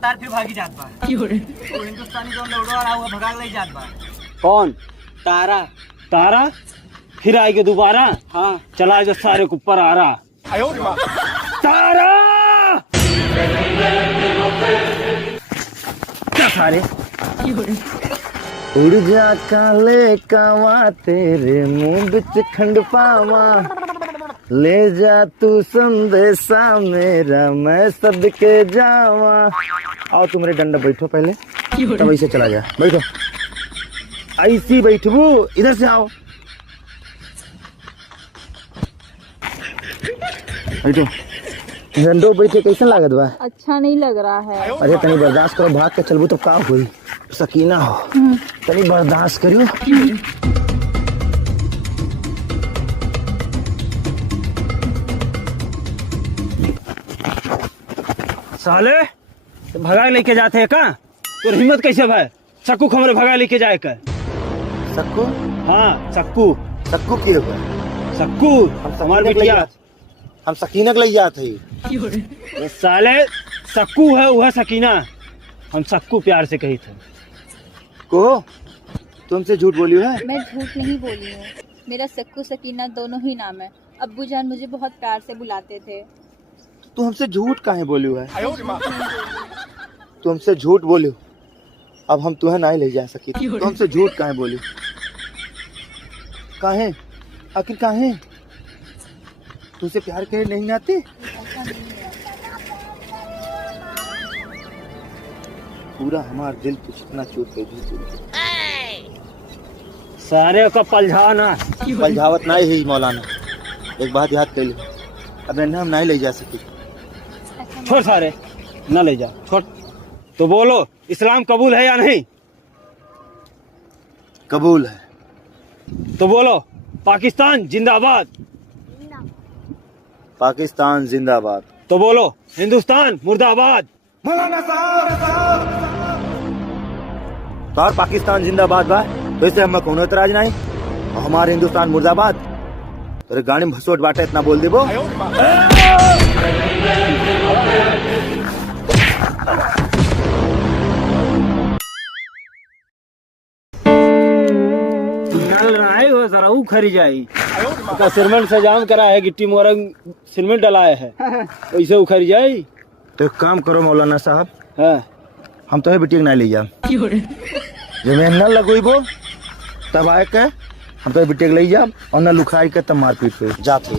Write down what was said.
लगातार फिर भागी जात बा। वो हिंदुस्तानी जो लौड़ो वाला हुआ भगा ले जात बा। कौन? तारा। तारा फिर आएगा दोबारा? हाँ चला जो सारे के ऊपर आ रहा। तारा क्या सारे उड़ जा काले कावा तेरे मुंह बिच खंड पावा, ले जा तू संदेशा मेरा मैं सबके जावा। आओ तुम मेरे डंडा बैठो पहले, तब ऐसे चला जा। बैठो ऐसी बैठबू, इधर से आओ बैठो। डंडो बैठे कैसा लागत बा? अच्छा नहीं लग रहा है। अरे तनी बर्दाश्त करो, भाग के चलबू तो का हुई। सकीना हो तनी बर्दाश्त करियो। साले भगा लेके जाते हैं का? तो हिम्मत कैसे भाई सक्कू हमरे भगा लेके जाए का? सक्कू? हाँ सक्कू। सक्कू की हो? सक्कू हमारे बिटिया। हम सकीना के ले जाते हैं। साले सक्कू है वह सकीना, हम सक्कू प्यार से कही थे। को तुमसे झूठ बोली है? मैं झूठ नहीं बोली हूँ, मेरा सक्कू सकीना दोनों ही नाम है। अब्बू जान मुझे बहुत प्यार से बुलाते थे। तू हमसे झूठ काहे बोली है? तू हमसे झूठ बोली, अब हम तुम्हें नहीं ले जा सकी। तू हमसे झूठ काहे बोली? काहे? आखिर काहे? तुझसे प्यार करे नहीं आती? पूरा हमारा दिल तो कितना चूट पे सारे का पलझाना पलझावत नहीं है मौलाना। एक बात याद कर लो, अब हम नहीं ले जा सके। छोड़ सारे न ले जा, छोड़। तो बोलो इस्लाम कबूल है या नहीं? कबूल है। तो बोलो पाकिस्तान जिंदाबाद। पाकिस्तान जिंदाबाद। तो बोलो हिंदुस्तान मुर्दाबाद। तो और पाकिस्तान जिंदाबाद बा, वैसे हम कोनो एतराज नहीं। और हमारे हिंदुस्तान मुर्दाबाद। तेरे गाड़ी में भसोट बाटे इतना बोल देबो। डाल रहा है वो जरा ऊ खरी जाई का सीमेंट से जाम करा है, गिट्टी मोरंग सीमेंट डलाया है, वैसे उखड़ जाई। तो एक काम करो मौलाना साहब, हाँ हम तो बेटी नहीं ले जाम। जब मैं न लगेबो तब आए के हम तो बेटी ले जाम, और न लुखाई के तब मारपीट पे जाते।